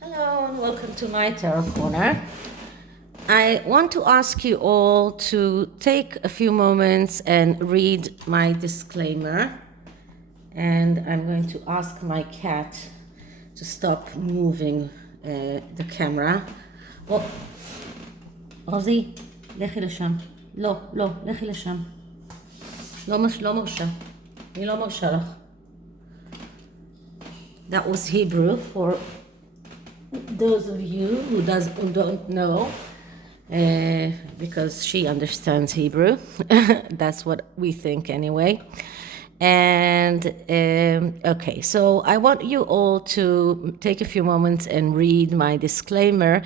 Hello and welcome to my Tarot Corner. I want to ask you all to take a few moments and read my disclaimer. And I'm going to ask my cat to stop moving the camera. Oh, רוזי, לכי לשם. לא, לא, לכי לשם. לא מרשה. אני לא מרשה לך. That was Hebrew for those of you who don't know, because she understands Hebrew. That's what we think anyway. And okay, so I want you all to take a few moments and read my disclaimer,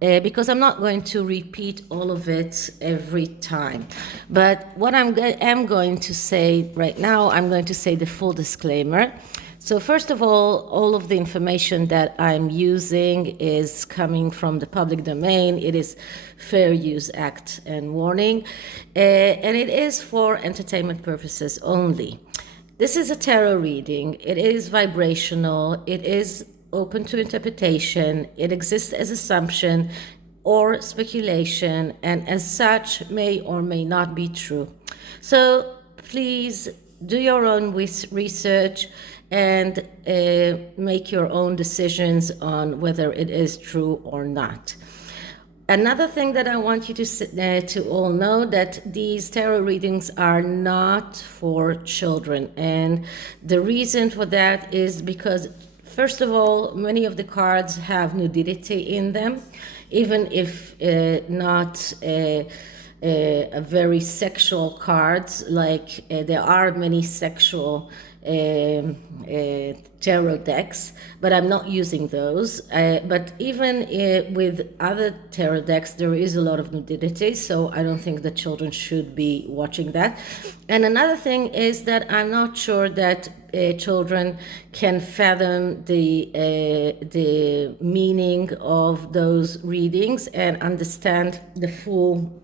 because I'm not going to repeat all of it every time. But what am going to say right now, I'm going to say the full disclaimer. So first of all of the information that I'm using is coming from the public domain. It is Fair Use Act and warning, and it is for entertainment purposes only. This is a tarot reading. It is vibrational. It is open to interpretation. It exists as assumption or speculation, and as such may or may not be true. So please do your own research and make your own decisions on whether it is true or not. Another thing that I want you to all know, that these tarot readings are not for children. And the reason for that is because, first of all, many of the cards have nudity in them, even if not a very sexual cards. Like there are many sexual tarot decks, but I'm not using those. But even with other tarot decks, there is a lot of nudity, so I don't think the children should be watching that. And another thing is that I'm not sure that children can fathom the meaning of those readings and understand the full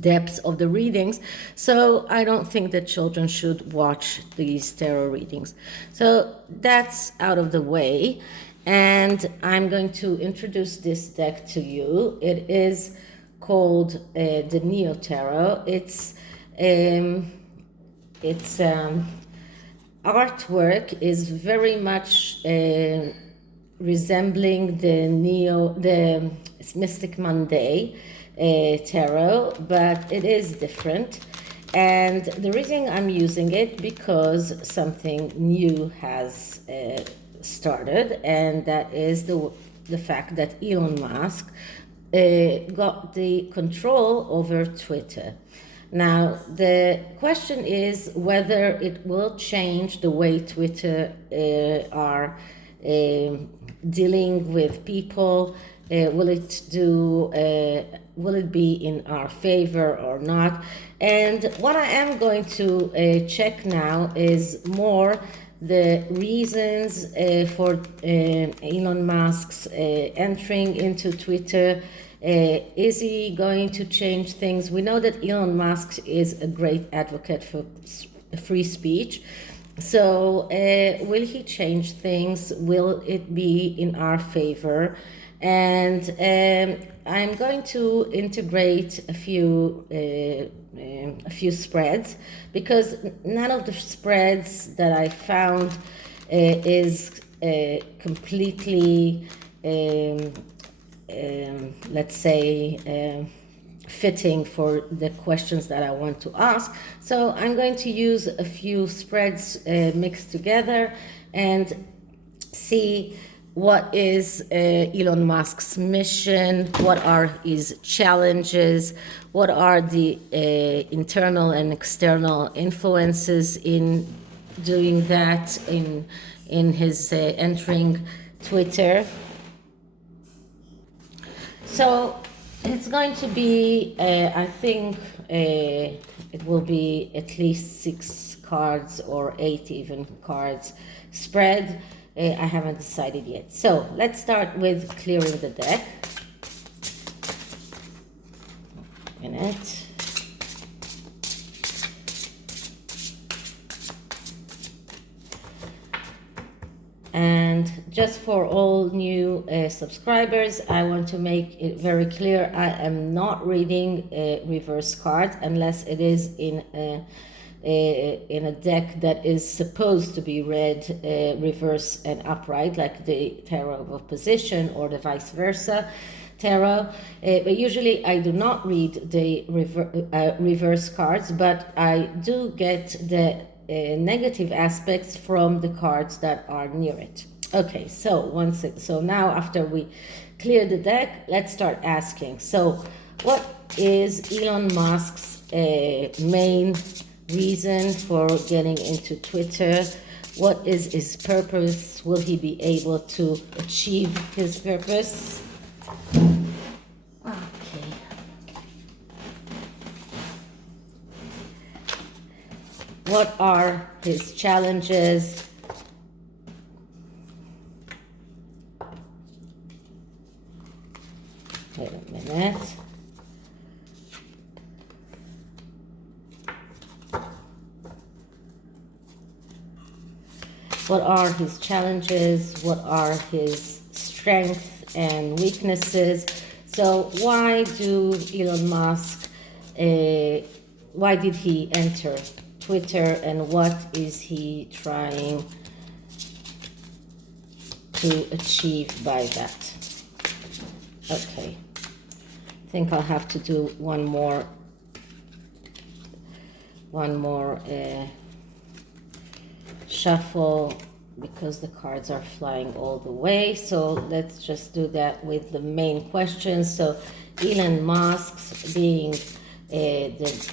depths of the readings. So I don't think that children should watch these tarot readings. So that's out of the way, and I'm going to introduce this deck to you. It is called the Neo Tarot. Its artwork is very much resembling the Mystic Monday tarot, but it is different. And the reason I'm using it because something new has started, and that is the fact that Elon Musk got the control over Twitter. Now, the question is whether it will change the way Twitter are dealing with people. Will it be in our favor or not? And what I am going to check now is more the reasons for Elon Musk's entering into Twitter. Is he going to change things? We know that Elon Musk is a great advocate for free speech. So will he change things? Will it be in our favor? And I'm going to integrate a few spreads, because none of the spreads that I found is completely, let's say, fitting for the questions that I want to ask. So I'm going to use a few spreads mixed together and see what is Elon Musk's mission, what are his challenges, what are the internal and external influences in doing that, in his entering Twitter. So it's going to be, I think it will be at least 6 cards or 8 even cards spread. I haven't decided yet. So let's start with clearing the deck. And just for all new subscribers, I want to make it very clear, I am not reading a reverse card unless it is in a deck that is supposed to be read reverse and upright, like the tarot of opposition or the vice versa tarot. But usually I do not read the reverse cards, but I do get the negative aspects from the cards that are near it. Okay, so so now after we clear the deck, let's start asking. So what is Elon Musk's main reason for getting into Twitter? What is his purpose? Will he be able to achieve his purpose? Okay. What are his challenges? Wait a minute. What are his challenges? What are his strengths and weaknesses? So why do Elon Musk, why did he enter Twitter, and what is he trying to achieve by that? Okay, I think I'll have to do one more shuffle because the cards are flying all the way. So let's just do that with the main questions. So Elon Musk being the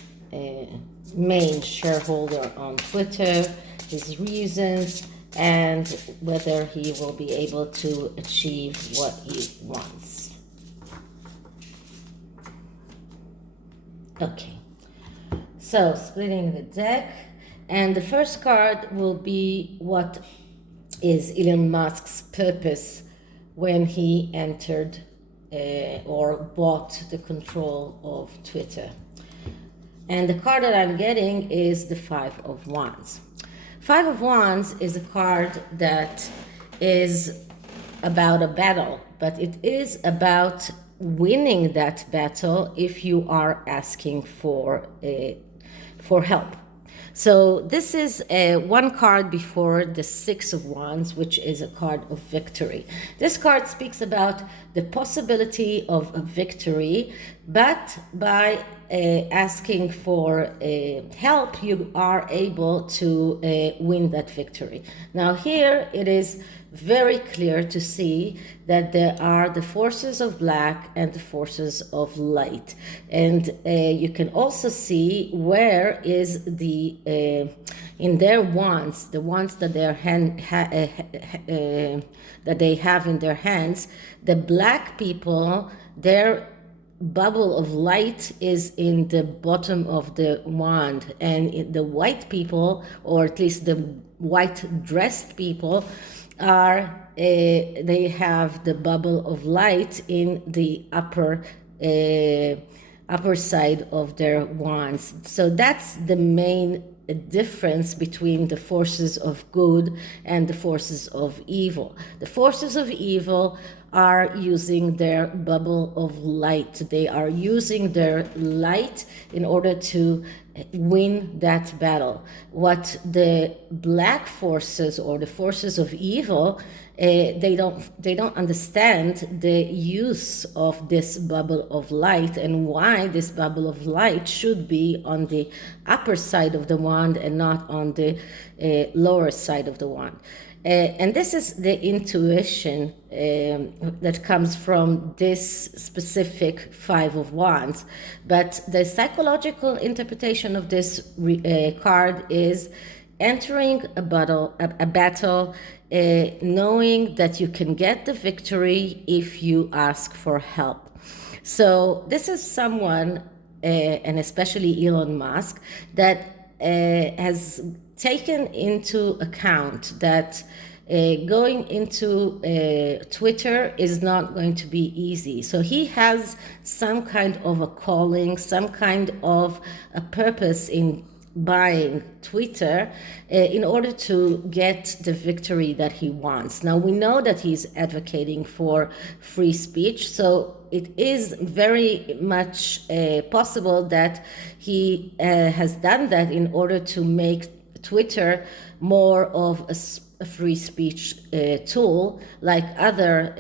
main shareholder on Twitter, his reasons, and whether he will be able to achieve what he wants. Okay, so splitting the deck, and the first card will be what is Elon Musk's purpose when he entered or bought the control of Twitter. And the card that I'm getting is the Five of Wands. Five of Wands is a card that is about a battle, but it is about winning that battle if you are asking for help. So this is one card before the Six of Wands, which is a card of victory. This card speaks about the possibility of a victory, but by asking for help, you are able to win that victory. Now here it is very clear to see that there are the forces of black and the forces of light, and you can also see where is the in their wands, the wands that that they have in their hands. The black people, their bubble of light is in the bottom of the wand, and the white people, or at least the white dressed people, are they have the bubble of light in the upper side of their wands. So that's the main difference between the forces of good and the forces of evil. The forces of evil are using their bubble of light. They are using their light in order to win that battle. What the black forces or the forces of evil, they don't understand the use of this bubble of light and why this bubble of light should be on the upper side of the wand and not on the lower side of the wand. And this is the intuition that comes from this specific Five of Wands. But the psychological interpretation of this card is entering a battle, knowing that you can get the victory if you ask for help. So this is someone, and especially Elon Musk, that has taken into account that going into Twitter is not going to be easy. So he has some kind of a calling, some kind of a purpose in buying Twitter in order to get the victory that he wants. Now, we know that he's advocating for free speech, so it is very much possible that he has done that in order to make Twitter more of a free speech tool, like other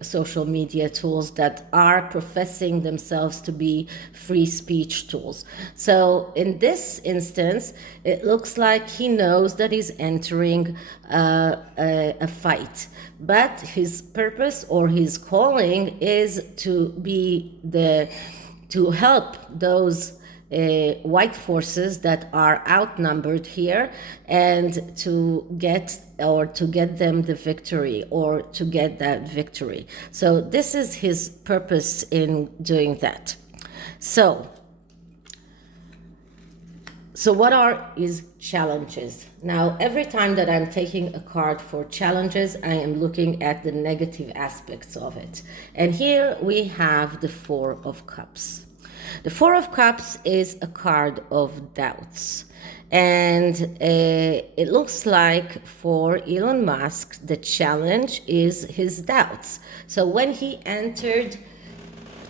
social media tools that are professing themselves to be free speech tools. So in this instance, it looks like he knows that he's entering a fight, but his purpose or his calling is to help those white forces that are outnumbered here, and to get them the victory, or to get that victory. So this is his purpose in doing that. So what are his challenges? Now, every time that I'm taking a card for challenges, I am looking at the negative aspects of it. And here we have the Four of Cups. The Four of Cups is a card of doubts. And it looks like for Elon Musk, the challenge is his doubts. So when he entered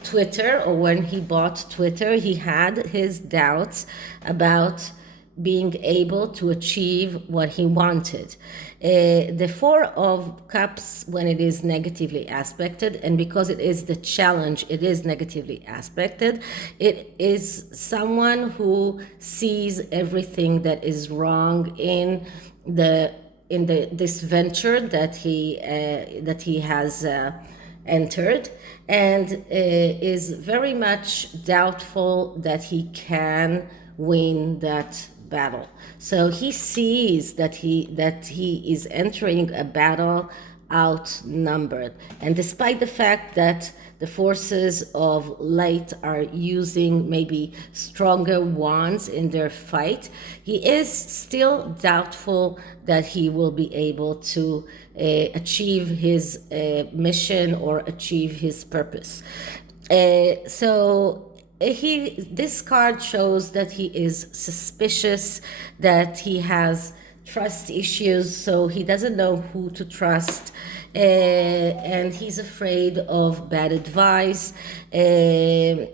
Twitter, or when he bought Twitter, he had his doubts about being able to achieve what he wanted. The Four of Cups, when it is negatively aspected, and because it is the challenge, it is negatively aspected, it is someone who sees everything that is wrong in this venture that he has entered, and is very much doubtful that he can win that battle. So he sees that he is entering a battle outnumbered, and despite the fact that the forces of light are using maybe stronger wands in their fight, he is still doubtful that he will be able to achieve his mission or achieve his purpose. This card shows that he is suspicious, that he has trust issues, so he doesn't know who to trust, and he's afraid of bad advice. He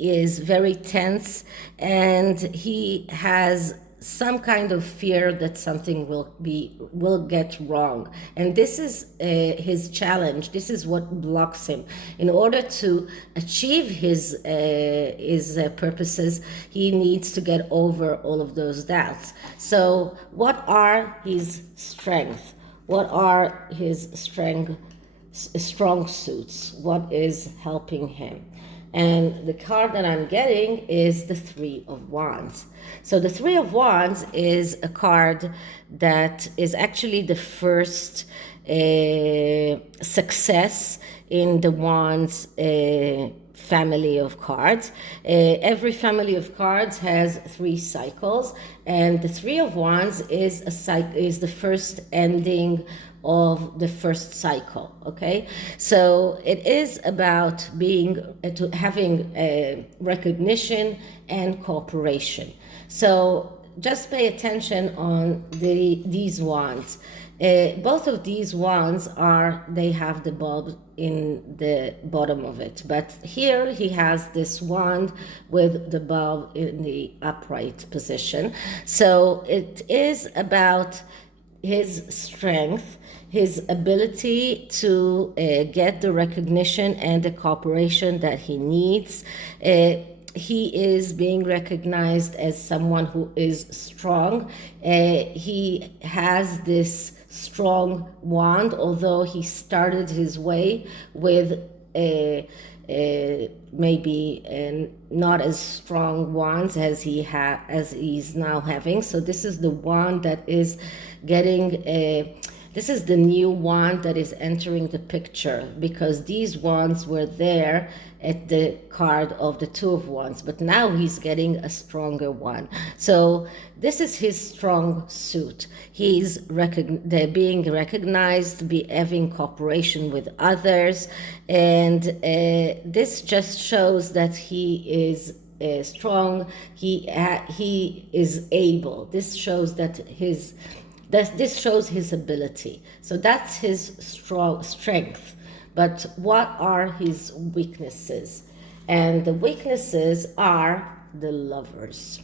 is very tense, and he has some kind of fear that something will get wrong, and this is his challenge. This is what blocks him. In order to achieve his purposes, he needs to get over all of those doubts. So what are his strengths? What are his strong suits? What is helping him? And the card that I'm getting is the Three of Wands. So the Three of Wands is a card that is actually the first success in the Wands family of cards. Every family of cards has 3 cycles, and the Three of Wands is the first ending of the first cycle. Okay, so it is about having recognition and cooperation. So just pay attention on these wands. Both of these wands they have the bulb in the bottom of it, but here he has this wand with the bulb in the upright position. So it is about his strength, his ability to get the recognition and the cooperation that he needs. He is being recognized as someone who is strong. He has this strong wand, although he started his way with maybe not as strong wands as he's now having. So this is the wand that is getting this is the new wand that is entering the picture, because these wands were there at the card of the Two of Wands, but now he's getting a stronger one. So this is his strong suit. He's being recognized, having cooperation with others, and this just shows that he is strong. He is able. This shows that this shows his ability. So that's his strong strength. But what are his weaknesses? And the weaknesses are the Lovers.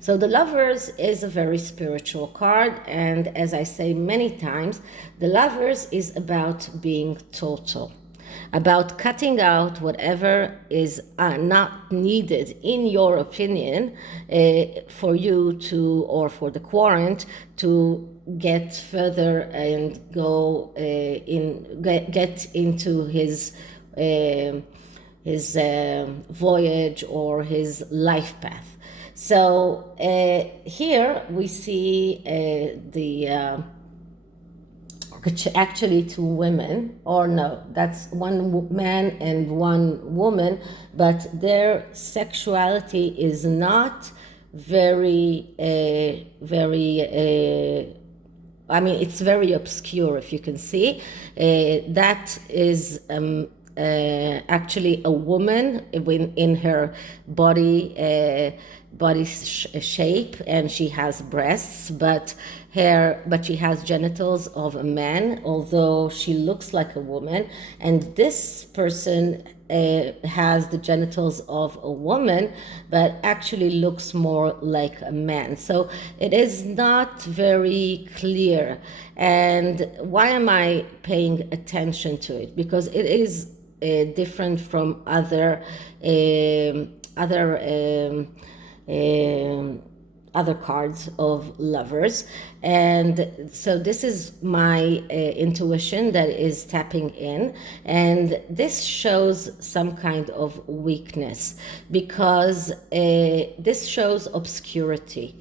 So the Lovers is a very spiritual card, and as I say many times, the Lovers is about being total, about cutting out whatever is not needed, in your opinion, for you to, or for the querent to get further and go get into his voyage or his life path. So here we see actually two women, or no, that's one man and one woman, but their sexuality is not very, it's very obscure, if you can see. That is actually a woman in her body shape, and she has breasts, but she has genitals of a man, although she looks like a woman. And this person has the genitals of a woman, but actually looks more like a man. So it is not very clear. And why am I paying attention to it? Because it is different from other cards of Lovers. And so this is my intuition that is tapping in, and this shows some kind of weakness, because this shows obscurity.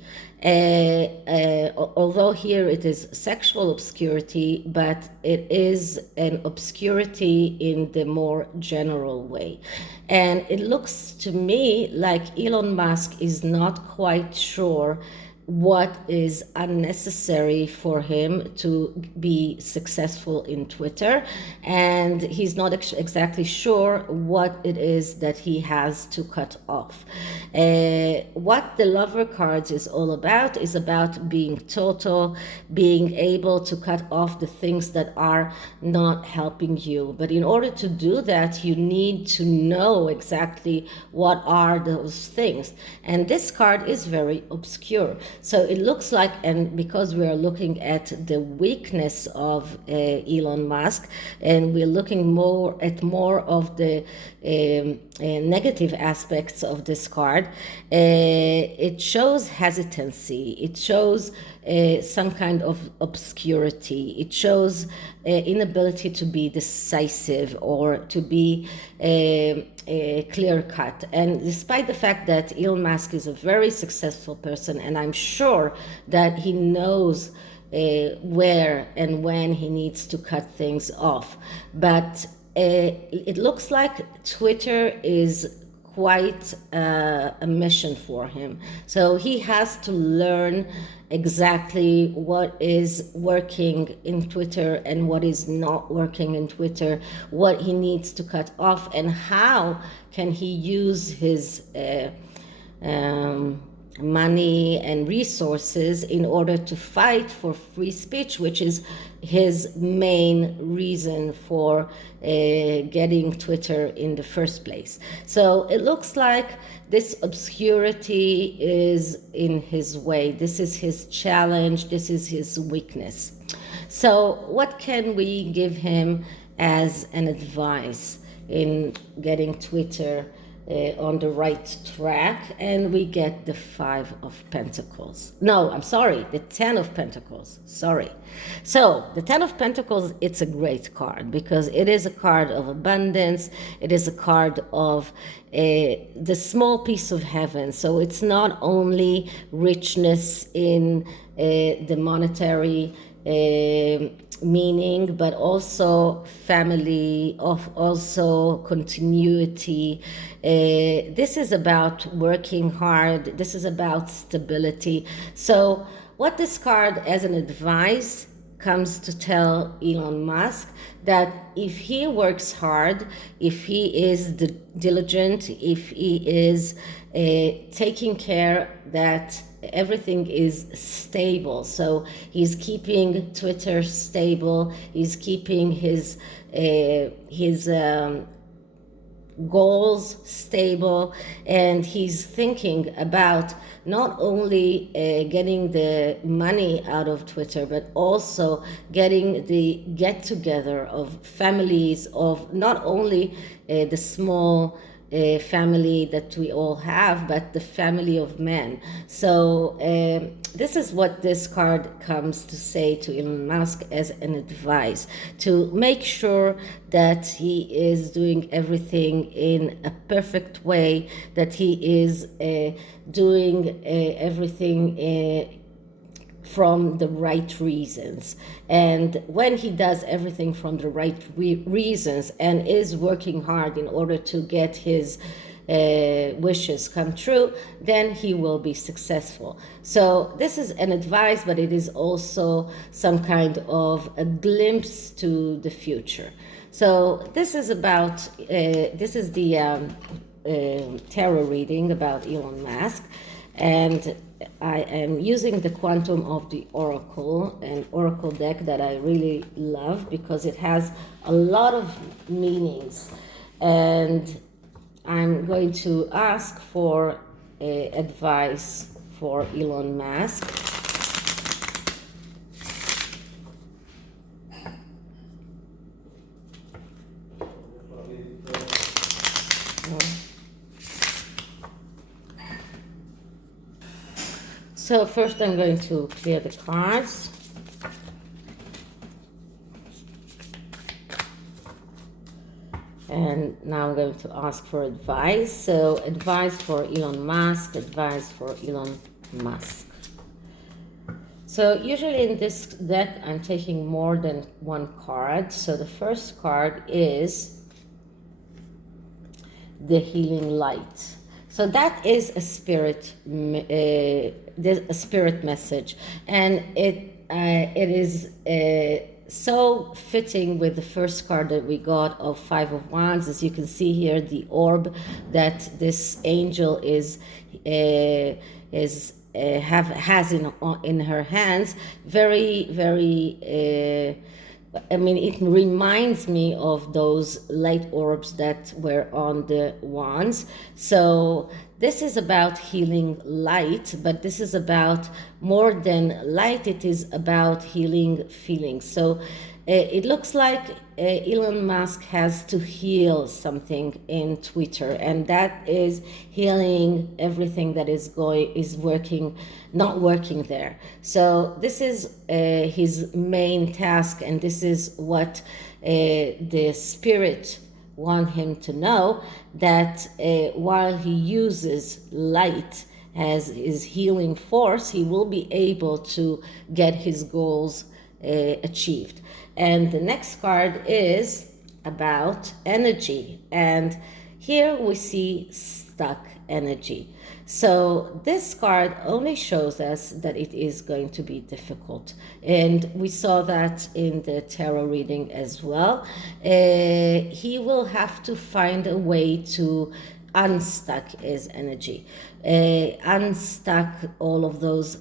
Although here it is sexual obscurity, but it is an obscurity in the more general way. And it looks to me like Elon Musk is not quite sure what is unnecessary for him to be successful in Twitter, and he's not exactly sure what it is that he has to cut off. What the Lover cards is all about is about being total, being able to cut off the things that are not helping you. But in order to do that, you need to know exactly what are those things. And this card is very obscure. So it looks like, and because we are looking at the weakness of Elon Musk, and we're looking more of the negative aspects of this card, it shows hesitancy, it shows some kind of obscurity, it shows inability to be decisive or to be clear cut. And despite the fact that Elon Musk is a very successful person, and I'm sure that he knows where and when he needs to cut things off, but it looks like Twitter is quite a mission for him. So he has to learn exactly what is working in Twitter and what is not working in Twitter, what he needs to cut off, and how can he use his money and resources in order to fight for free speech, which is his main reason for getting Twitter in the first place. So it looks like this obscurity is in his way. This is his challenge. This is his weakness. So what can we give him as an advice in getting Twitter on the right track? And we get the 5 of Pentacles. No, I'm sorry, the 10 of Pentacles. Sorry. So the 10 of Pentacles, it's a great card because it is a card of abundance. It is a card of the small piece of heaven. So it's not only richness in the monetary meaning, but also family, also continuity. This is about working hard. This is about stability. So what this card as an advice comes to tell Elon Musk that if he works hard, if he is diligent, if he is taking care that everything is stable. So he's keeping Twitter stable. He's keeping his goals stable, and he's thinking about not only getting the money out of Twitter, but also getting the get together of families, of not only the small family that we all have, but the family of men. So this is what this card comes to say to Elon Musk as an advice, to make sure that he is doing everything in a perfect way, that he is doing everything from the right reasons. And when he does everything from the right reasons and is working hard in order to get his wishes come true, then he will be successful. So this is an advice, but it is also some kind of a glimpse to the future. So this is about, this is the tarot reading about Elon Musk. And I am using the Quantum of the Oracle, an oracle deck that I really love because it has a lot of meanings. And I'm going to ask for advice for Elon Musk. So first I'm going to clear the cards. And now I'm going to ask for advice. So advice for Elon Musk, advice for Elon Musk. So usually in this deck I'm taking more than one card. So the first card is the Healing Light. So that is a spirit, a spirit message, and it is so fitting with the first card that we got of Five of Wands. As you can see here, the orb that this angel has in her hands, very. I mean, it reminds me of those light orbs that were on the wands. So this is about healing light, but this is about more than light. It is about healing feelings. So it looks like Elon Musk has to heal something in Twitter, and that is healing everything that is not working there. So this is his main task, and this is what the spirit want him to know, that while he uses light as his healing force, he will be able to get his goals achieved. And the next card is about energy, and here we see stuck energy. So this card only shows us that it is going to be difficult, and we saw that in the tarot reading as well. He will have to find a way to unstuck his energy, unstuck all of those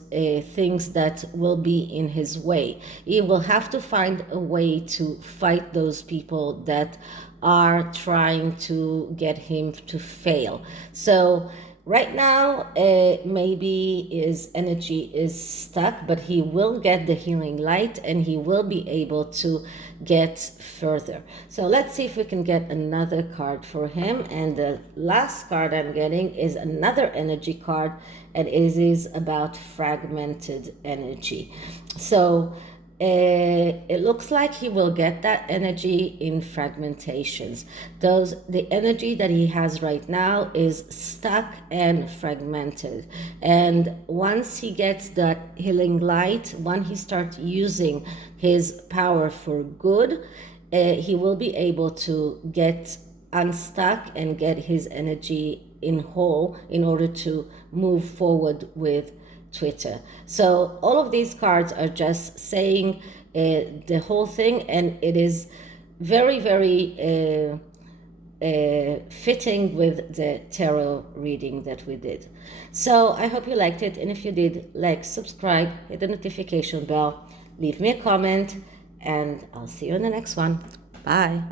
things that will be in his way. He will have to find a way to fight those people that are trying to get him to fail. So right now, maybe his energy is stuck, but he will get the healing light and he will be able to get further. So let's see if we can get another card for him. And the last card I'm getting is another energy card, and it is about fragmented energy. So it looks like he will get that energy in fragmentations. The energy that he has right now is stuck and fragmented, and once he gets that healing light, when he starts using his power for good, he will be able to get unstuck and get his energy in whole in order to move forward with Twitter. So all of these cards are just saying the whole thing, and it is very, very fitting with the tarot reading that we did. So I hope you liked it, and if you did, like, subscribe, hit the notification bell, leave me a comment, and I'll see you in the next one. Bye.